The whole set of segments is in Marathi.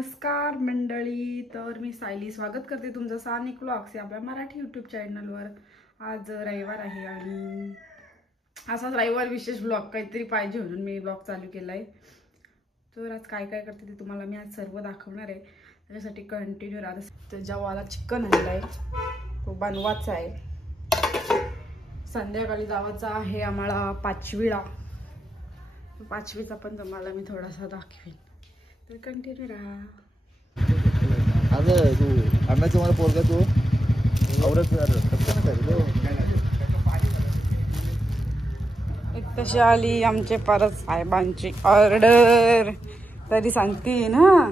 नमस्कार मंडळी, तर मी सायली स्वागत करते तुमचं सानिक व्लॉग्स या आपल्या मराठी यूट्यूब चॅनलवर। आज रविवार आहे आणि असाच रविवार विशेष व्लॉग काहीतरी पाहिजे म्हणून मी व्लॉग चालू केला आहे। तर आज काय काय करते ते तुम्हाला मी आज सर्व दाखवणार आहे, त्याच्यासाठी कंटिन्यू राहा। तर जेव्हा चिकन आणलं आहे तो बनवायचा आहे, संध्याकाळी जावायचा आहे आम्हाला पाचवीला। पाचवीचा पण तुम्हाला मी थोडासा दाखवेन, तर कंटिन्यू राहा। अगं तू आंब्याचं मला पोरगा तू आवडत एक तशी आली आमचे परत साहेबांची ऑर्डर, तरी सांगते ना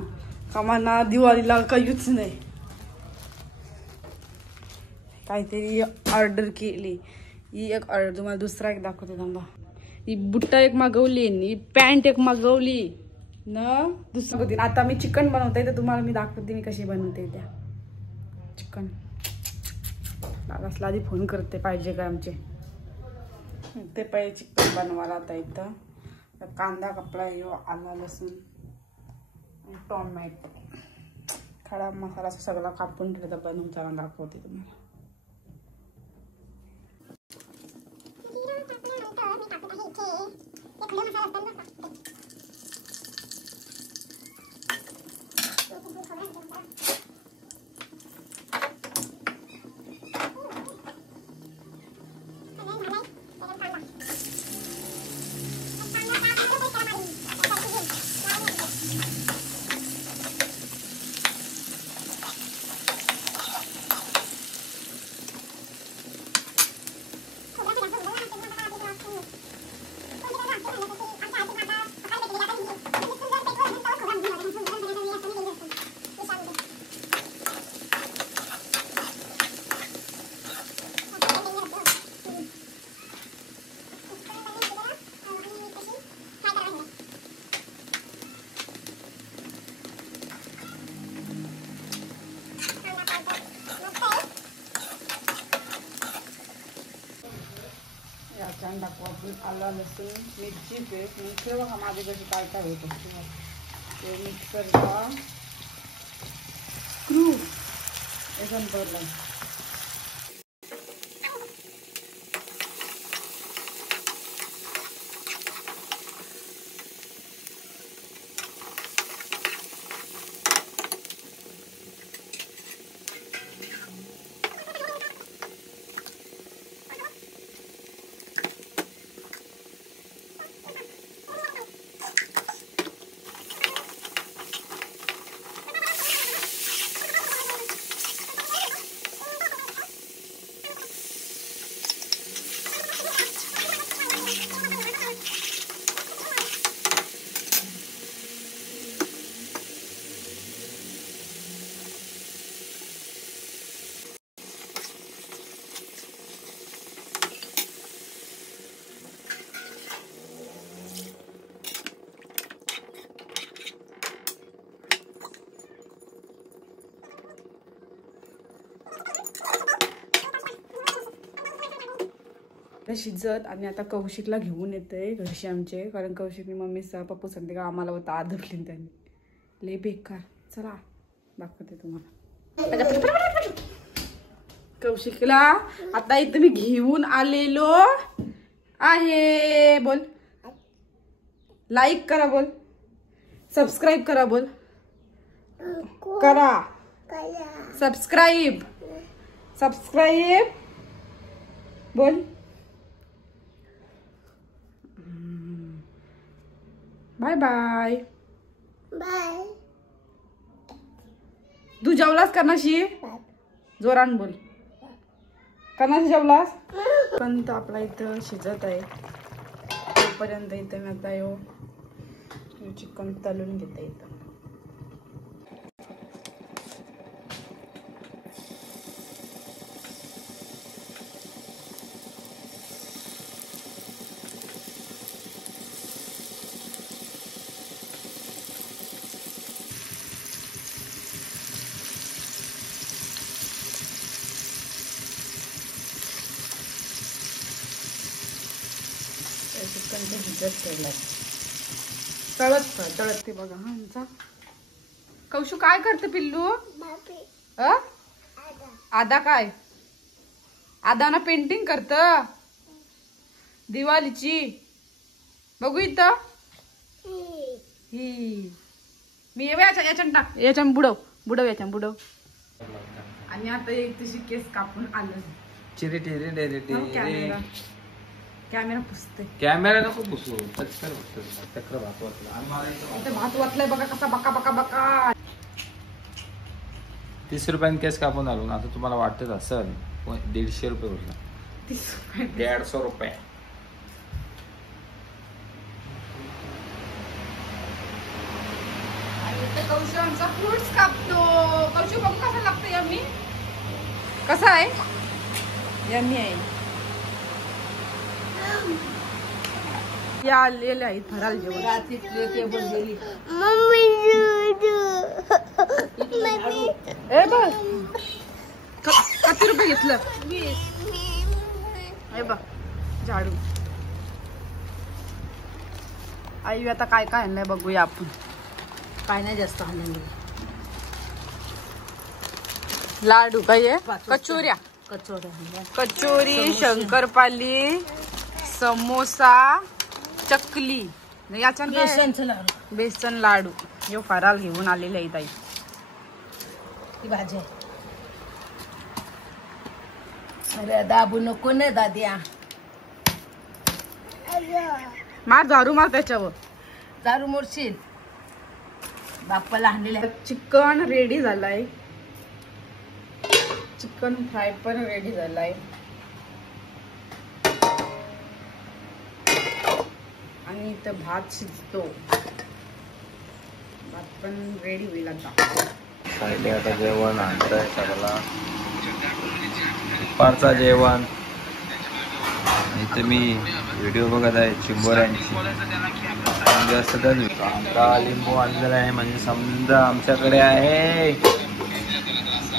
कामांना दिवाळीला काहीच नाही, काहीतरी ऑर्डर केली। ही एक ऑर्डर तुम्हाला दुसरा एक दाखवते थांबा। ही बुट्टा एक मागवली, ही पॅन्ट एक मागवली ना दुसरं दिन। आता मी चिकन बनवते तर तुम्हाला मी दाखवते मी कशी बनवते त्या चिकन। दादासला आधी फोन करते पाहिजे का आमचे ते पहिले चिकन बनवायला। आता इथं कांदा कपडा येऊ, आला लसूण टोमॅटो खडा मसाला सगळा कापून ठेवता, बनवताना दाखवते तुम्हाला। याच्यानं टाकू आपण आला लसूण मिरची पेस्ट, मिक्सर बघा माझे कशी काय काय होतं ते मिक्सरचा स्क्रू एकदम बदला। शिजत आणि आता कौशिकला घेऊन येते घरशी आमचे, कारण कौशिकने मम्मीचा पप्पू सांगते का आम्हाला होता आदबली त्यांनी लय बेकार। चला दाखवते तुम्हाला कौशिकला आता इथं मी घेऊन आलेलो आहे। बोल लाईक करा, बोल सबस्क्राईब करा, बोल करा सबस्क्राईब सबस्क्राईब बोल बाय बाय बाय। तू जेवलास करणाशी जोरान बोल, करणाशी जेवलास पण तर आपला इथं शिजत आहे तोपर्यंत इथं मी आता येऊ चिकन तळून घेते इथं। चिकन भिजत ठेवलं तळत ते बघा हा आमचा कौशू काय करते पिल्लू? आदा काय? आदा ना पेंटिंग करत दिवाळीची. बघू इथं ही मी याच्यान टाक, याच्यान बुडव बुडव, याच्यान बुडव. आणि आता एक तुझी केस कापून आलं. Camera camera पुसते. कॅमेरा नको पुसू, चक्र भात वाचला. भात वाटलाय बघा कसा बका बका बका. 30 रुपयाने केस कापून आलो ना. आता तुम्हाला वाटत असेल 150 रुपये होता. 150 रुपये. कौशू आमचा फ्रुट्स कापतो. कौशू बघू कसा लागतो. यम्मी कसा आहे? यम्मी आहे. या आलेले आहे फराल जेवण. ए बघ किती रुपये घेतलं? 20. हे बघ झाडू. आई आता काय काय आणलंय बघूया आपण. काय नाही जास्त आणलं. लाडू काय आहे? कचोऱ्या. कचोरी, शंकरपाली, समोसा, चकली, याच्यान बेसन लाडू. यो फराल घेऊन आलेले आहे ताई. ही भाजी. अरे दाबू नको ना दाद्या. मार झाडू मार त्याच्यावर. दारू मोडशील. बाप्पाला आणलेल्या. चिकन रेडी झालाय. चिकन फ्राय पण रेडी झालाय. आणि इथं भात शिजतो. भात पण रेडी होईल आता. आता जेवण आणतंय सगळं. दुपारचा जेवण. इथे मी व्हिडिओ बघत आहे चिंबोऱ्यांची. जास्त आमचा लिंबू आणलेला आहे. म्हणजे समजा आमच्याकडे आहे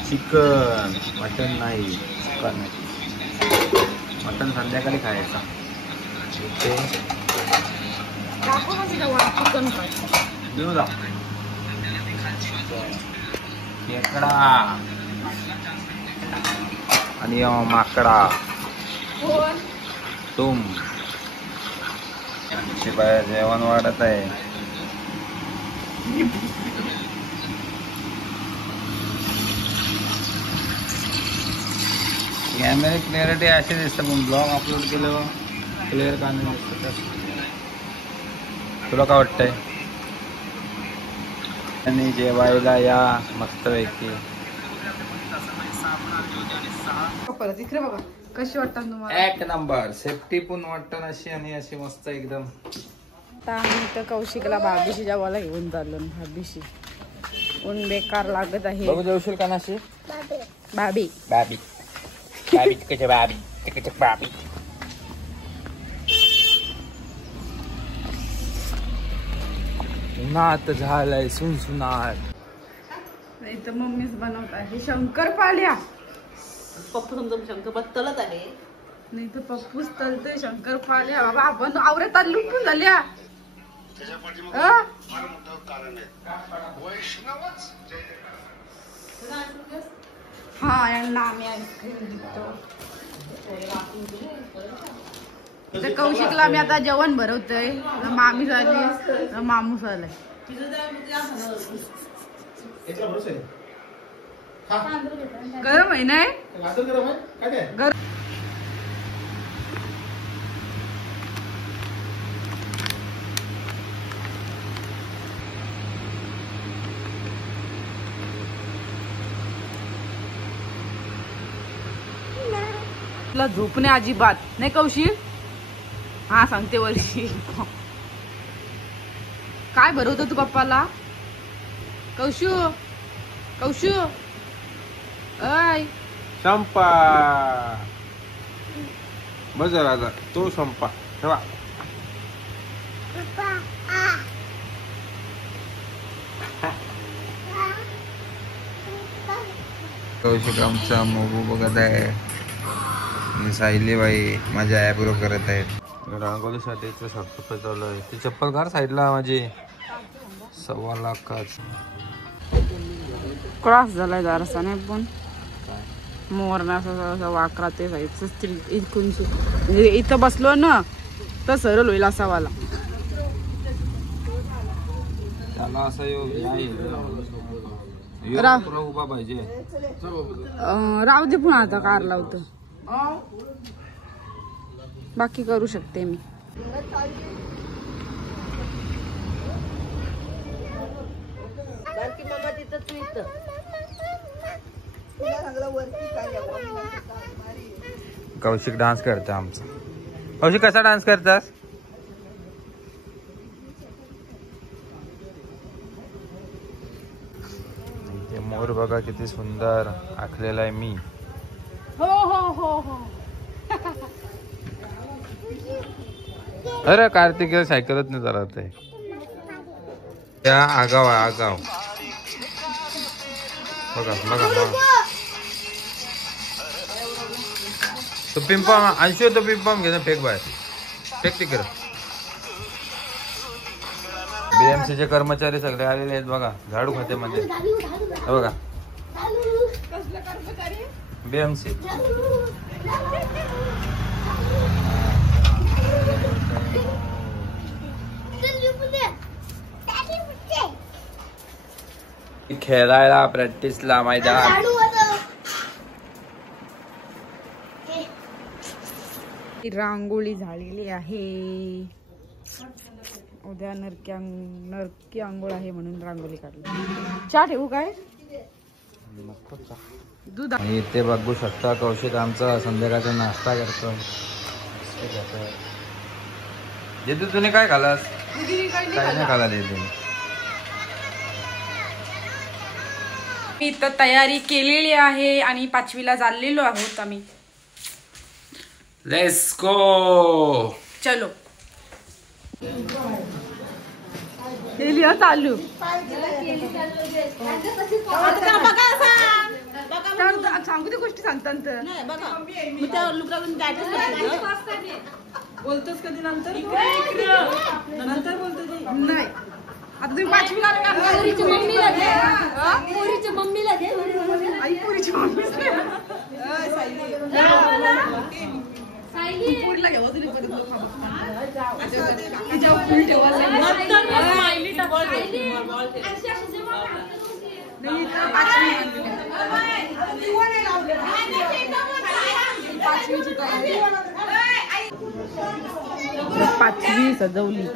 चिकन. मटन नाही. चिकन मटन संध्याकाळी खायचं. इथे चिकन फ्राय देऊ जा. खेकडा आणि माकडा. तुम शिवाय जेवण वाढत आहे. कॅमेरा क्लिअरिटी अशी दिसतं पण ब्लॉग अपलोड केलं क्लिअर का नाही दिसत. तुला काय वाटतंय? आणि जेवायला या मस्तपैकी. परत इकडे बघा कशी वाटतात तुम्हाला. एक नंबर. सेफ्टी पण वाटतं अशी आणि अशी मस्त एकदम. आता आम्ही इथं कौशिकला भाभीशी जेवायला घेऊन चाललो. भाभीशी ऊन बेकार लागत आहे. बघू जेवशील का नाशी? भाभी बाबी बाबी कशा बाबी चकचक बाबी. उन्हात झालंय सुनसुनाट. इथं मम्मीच बनवत आहे शंकरपाळ्या. पप्पू समजा शंकरपाळ तलत आहे. नाही तर पप्पूच तलते शंकरपाळ्या. बाबा आपण आवरे लुटून झाल्या. हा यांना आम्ही आईस्क्रीम देतो. इथं कौशिकला आम्ही आता जेवण भरवतोय. मामी झाली मामूस आलाय. गरम आहे नाही गरम. तुला झोपणे अजिबात नाही कौशिक. हा सांगते वर्षी काय भरवतो तू पप्पाला. कौशू कौशू ऐ संपा बस झाला तो संपा ठेवा. कौशिक आमचा मोबू बघत आहे आणि सायली बाई माझ्या ॲब्रो करत आहेत. रांगोलीसाठी साफसफाई चालू आहे. ती चप्पल काढ साईडला माझी. 1.25 लाख. क्रॉस झालाय जरासा नाही पण मोरना असं वाकरा ते जायचं इथून म्हणजे इथं बसलो ना तर सरळ होईल असा वाला. त्याला असं उभा पाहिजे. राहू दे पण आता कार लावतो बाकी करू शकते मी. मामा तिथं तू इथं कौशिक डान्स करता आमचा. कौशिक कसा डान्स करतास? इथे मोर बघा किती सुंदर आखलेला आहे मी. हो हो हो हो. अरे कार्तिक सायकलच नाही चालत आहे. त्या आगाव आहे आगाव. बघा बघा तो पिंपॉम अंशू तो पिंपॉम घे ना फेक बाहेर फेक तिकडं. BMC चे कर्मचारी सगळे आलेले आहेत बघा झाडू खाते मध्ये. बघा BMC खेळायला प्रॅक्टिसला मैदान. रांगोळी झालेली आहे. उद्या नरकी आंघोळ आहे म्हणून रांगोळी काढली. चहा ठेवू काय? दूध. आणि इथे बघू शकता कौशिक आमचा संध्याकाळचा नाश्ता करतो. जेतू तुम्ही काय खालास? काय नाही खाला देते. मी इथं तयारी केलेली आहे आणि 5वीला चाललेलो आहोत आम्ही. Let's go. चलो चालू. सांगू दे गोष्टी सांगतात बोलतोस कधी नंतर नंतर बोलतो नाही. आता तुम्ही 5वीला मम्मीला दे आई पोरीची मम्मी पुढला घ्यावं तुम्ही पाचवी सजवली.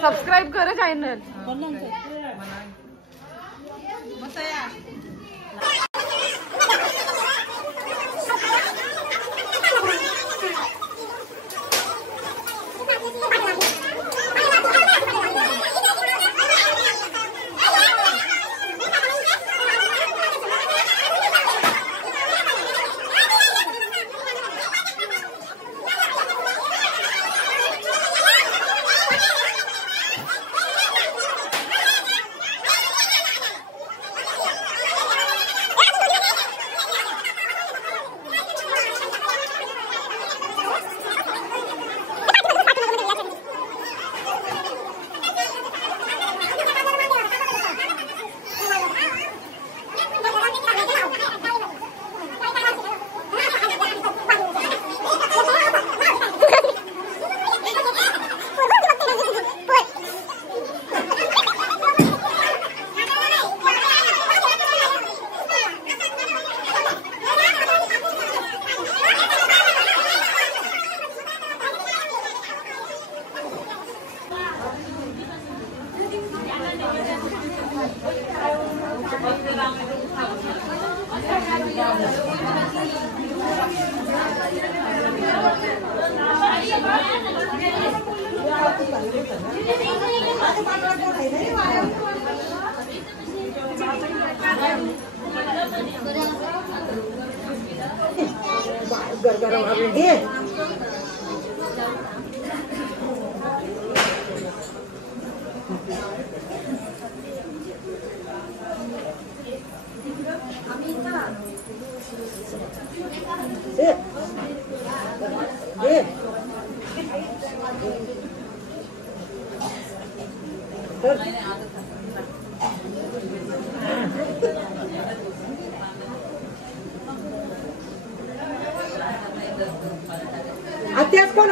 सबस्क्राईब कर चॅनल. गरगरा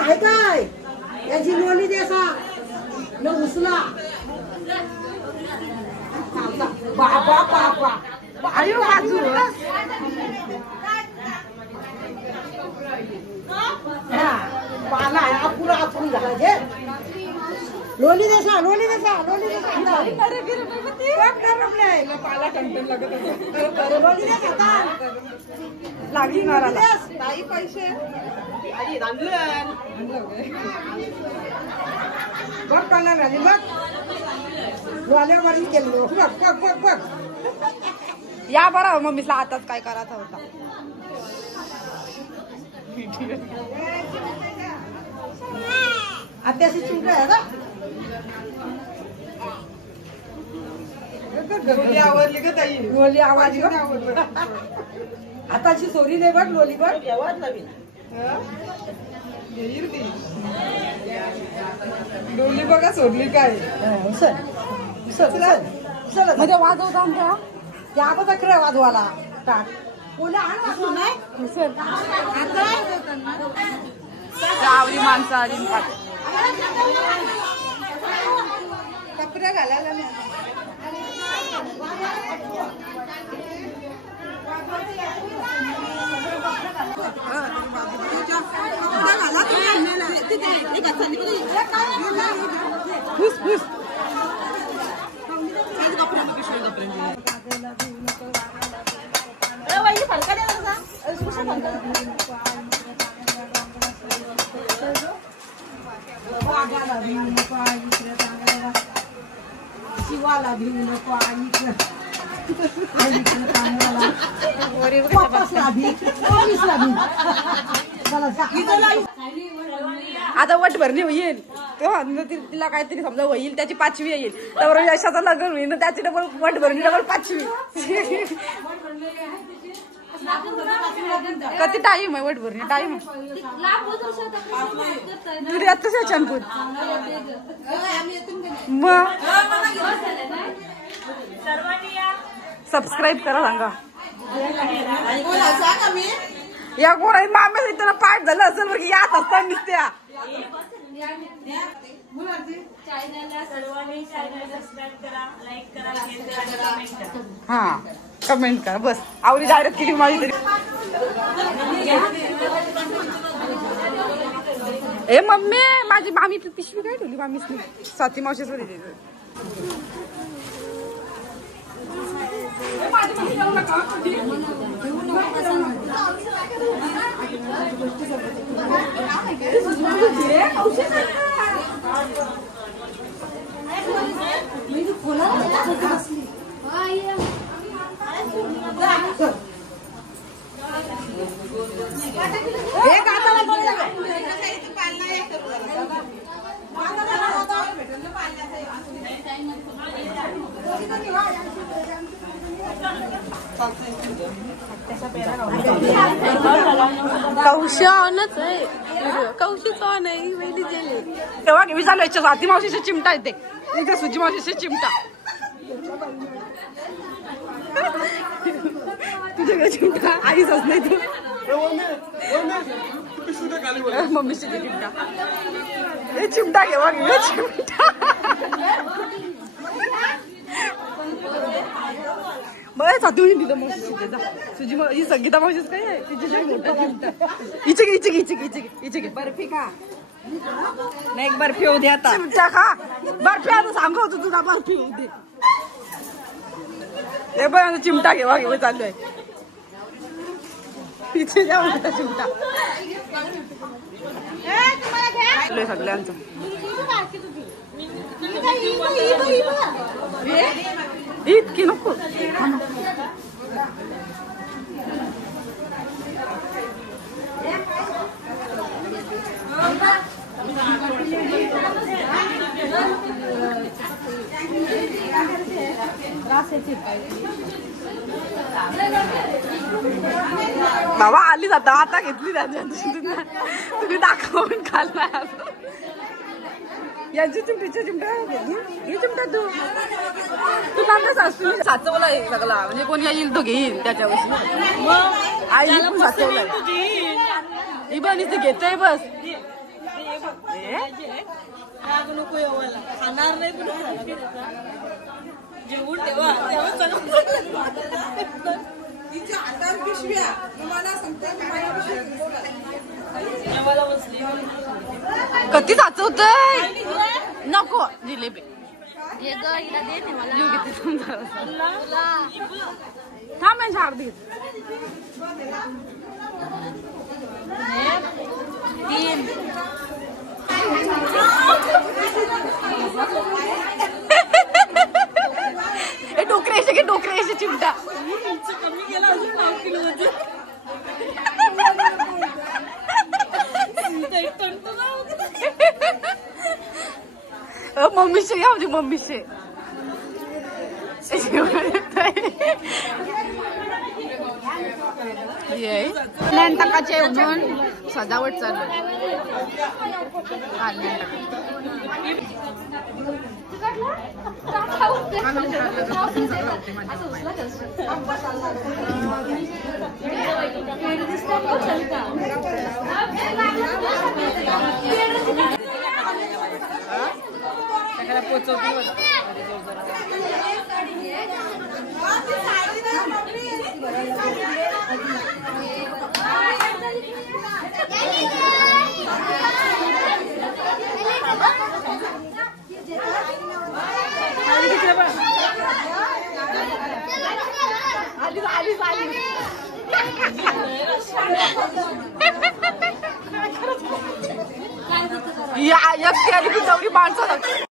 आहे काय याची लोणी द्यासा न उचला बाबा बाबा आयो बाजू पाला आपण आपण घालायचे लोणी देसा लोणी देसा लोणी देसा पाला कंटन लागत लोणी देसा लागली नाराला काही पैसे बघ काना झाली बघ वाल्यावरी केलं बघ बघ बघ बघ या बरं मम्मीला आताच काय करायचा होता आत्याशी चिंता आहे का लोली आवडली का ताई लोली आवाज आताची सोरी नाही बघ लोली बघ आवाज नवीन डोली बघा सोडली काय म्हणजे वाजवता आमच्या त्या अगोदर खरं वाजवाला टाक कोणी आण वाजवू नाही आवडी माणसं आली कपडे घालायला नाही शिवाला भिवू नको आता वट भरणी होईल तेव्हा तिला काहीतरी समजा होईल त्याची 5वी येईल त्यावर यशाचं लग्न होईल त्याची डबल वट भरणी डबल 5वी कधी टाईम आहे वट भरणी टाईम तुझी आत्ताच चंपूर मग सबस्क्राईब करा सांगा या कोणा मामे त्याला पाठ झालं असेल बरं यात असताना निघत्या हा कमेंट करा बस आवडी जाहिरात केली माझी तरी ए मम्मी माझी मामी पिशवी काय ठेवली मामीच स्वाती मावशीच होती कौशी ऑनच आहे कौशीच ऑन आहे वेली गेली तेव्हा मी झालो याच्या स्वाती मावशीचा चिमटा येते इथे सुजी मावशीचा चिमटा तुझ्याकडे चिमटा आईच नाही तू मम्मीची चिमटा हे चिमटा घेवा घे चिमटा बरं साधून दिलं मावशी तुझी ही संगीता मावशीच काय आहे तिच्या मोठा चिमटा इचे घे बर्फी का नाही एक बर्फी होऊ दे आता चिमटा खा बर्फी आता सांगतो तुझा बर्फी होऊ दे हे बघ आता चिमटा घेवा घेऊ चालू आहे तिथे जा मोठा चिमटा सगळ्यांचं इतकी नको बाबा आली जाता आता घेतली त्याच्या तुम्ही दाखवून खाल्ला यांची चिमटीची चिमटा ही चिमटा तू सांगतास असतो साचवलाय सगळा म्हणजे कोणी येईल तो घेईल त्याच्यावर आईला पण साचवलाय ही बन इथे घेतोय बस नको एवढा खाणार नाही जेवून तेव्हा कधी साचवतय नको जिलेबी थांब झाड दे डोकरेशे घे डोकरेशे चिमटा कमी केला अजून 5 किलो मम्मीचे घ्या म्हणजे मम्मीचे टाकाचे म्हणून सजावट चालू या एकटी आली की तेवढी माणसं लागतात.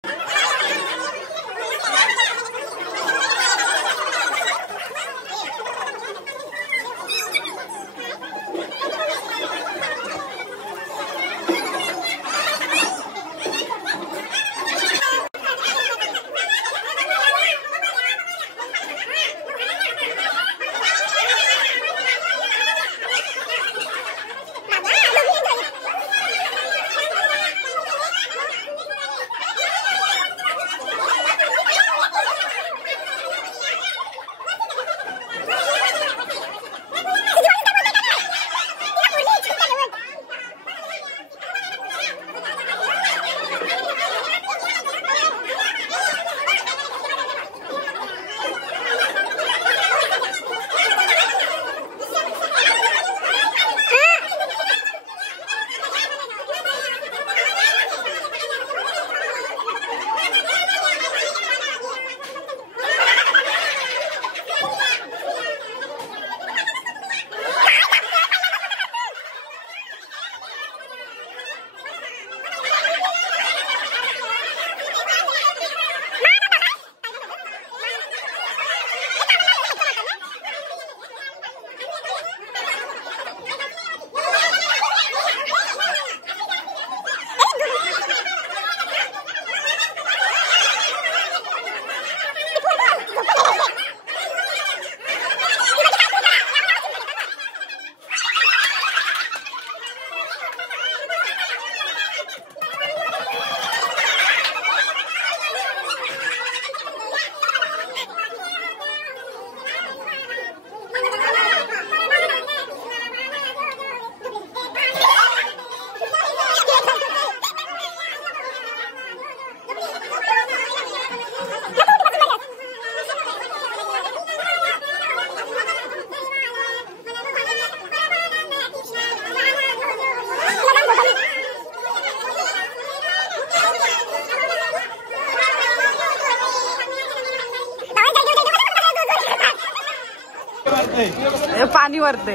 पाणी वरते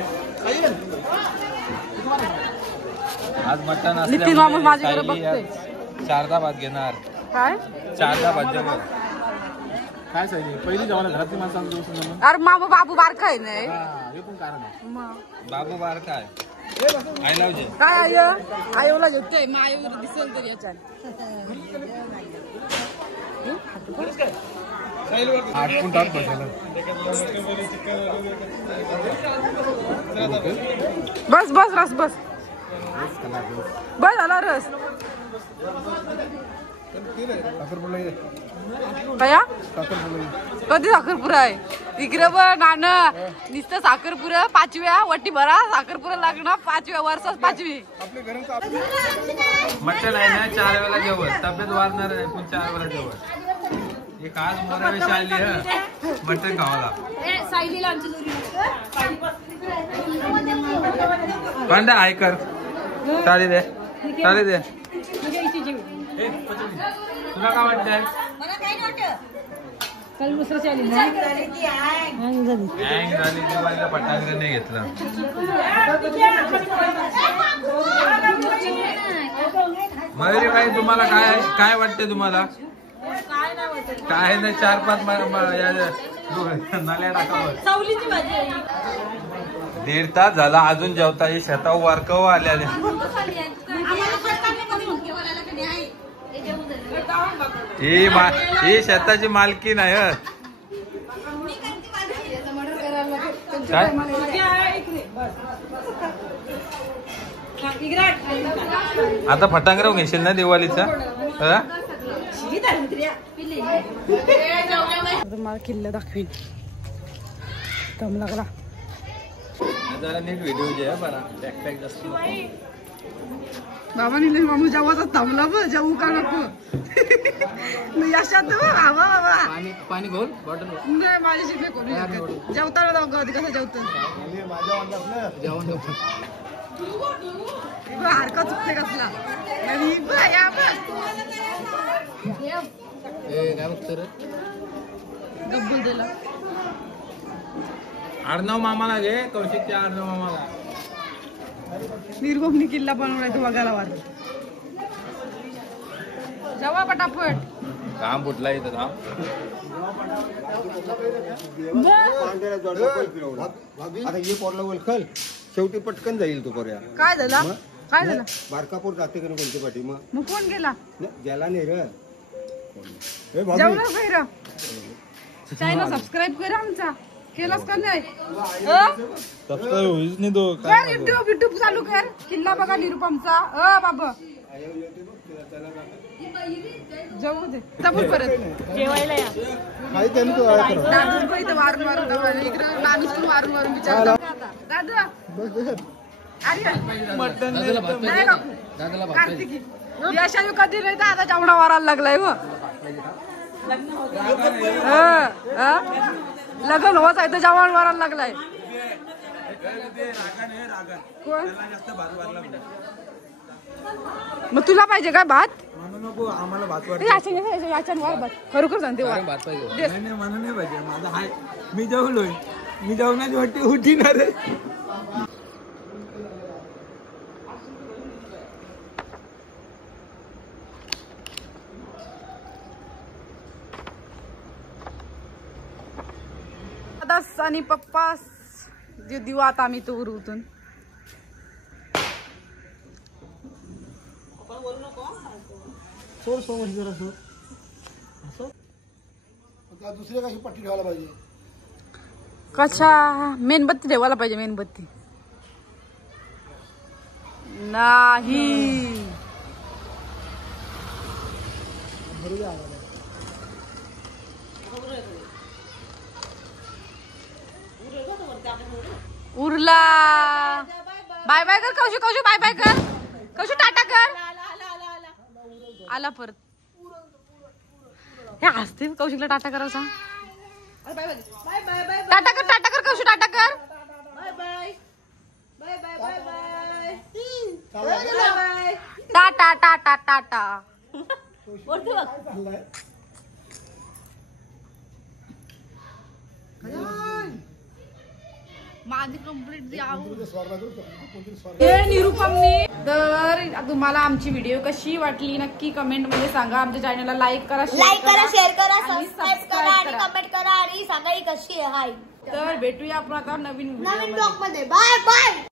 आज मटण नितीन मामा माझ्याकडे बघतोय. चारदा भात घेणार काय चारदा भात जेवण काय सांगितलं पहिली जेवण घरातली माणसं. अरे मामा बाबू बारका आहे नाही हे पण कारण आहे. बाबू बार काय आय लव्ह यू काय आयोला घेतोय मग आयोवर दिसेल तरी याच्यात आटकून टाक बसायला. बस बस रस बस बस झाला रस कया कधी साखरपुरा आहे इकडे पण नाणं नुसतं साखरपुरा 5व्या वटी भरा साखरपुरा लागणार 5व्या वर्षात 5वी मटण आहे ना 4 वेळेला जेवण तब्येत वाढणार नाही पण 4 वेळेला जेवण एक आज मोरावेशी आली मटण खावाला पांडा आहे कर चालेल दे चालेल दे तुला काय वाटतंय हँग झाली दिवाळीला फटाकडे नाही घेतलं मयुरी बाई तुम्हाला काय वाटते तुम्हाला काय नाही 4-5 नाल्या टाकावर 1.5 तास झाला अजून जेवता ही शेतावर वारकव आलेले ही शेताची मालकी नाही काय आता फटांगराव घेशील ना दिवाळीचा मला किल्ला दाखवीन दम लागला जरा नीट व्हिडिओ घे बरा पॅक जास्त बाबा निलेश मामू जेव्हा थांबला बघ जेवू का नको यशात बाबा बाबा पाणी घोल बॉटल नाही माझ्याशी नाही करू शकत जेवताना जाऊ कधी कसं जेवतं हारका चुकते कसला काय बघतो रे गब्बल दिला आडनाव मामाला घे कौशिकच्या आडनाव मामाला निर्गोमनी किल्ला बनवलाय तो बघायला वाट जेव्हा पटापट काम फुटला इथं काम आता ये पोरला ओळखल शेवटी पटकन जाईल तो पर्या काय झालं काय झालं बारकापूर जाते का कोणत्या पाठी मग मग कोण गेला गेला नाही रे जेवलं खैर चॅनल सबस्क्राईब करा आमचा केलास का नाही युट्यूब चालू कर किल्ला बघा निरुपमचा बाबा जाऊ दे जमून परत जेवायला या इथं मारून मारून इकडे नाणूस पण मारून मारून विचारतो दादा कार्तिकी यशायू कधी नाही दादा जेवढा वारायला लागलाय व लग्न होत आहे तर जेवण वारायला लागलाय मग तुला पाहिजे काय भात आम्हाला भात याच्यावर भात खरोखर सांगते नाही मला नाही पाहिजे माझा हाय मी जेवलोय मी जेवणाची वाटी उठीणार रे दादा आणि पप्पा जे दिवा आता आम्ही तो उरवतून दुसऱ्या कशी पट्टी ठेवायला पाहिजे कशा मेणबत्ती ठेवायला पाहिजे मेणबत्ती नाही उरला बाय बाय कर कौशू कौशू बाय बाय कर कौशू टाटा कर आला परत हे हसते कौशिकला टाटा करा सांग टाटा कर कौशू टाटा कर टाटा टाटा टाटा माझी कंप्लीट निरुपमनी तर तुम्हाला आमची व्हिडिओ कशी वाटली नक्की कमेंट मध्ये सांगा आमच्या चॅनलला लाईक करा शेअर करा सबस्क्राईब करा आणि कमेंट करा आणि सांगा कशी आहे हाय तर भेटूया आपण आता नवीन ब्लॉग मध्ये बाय बाय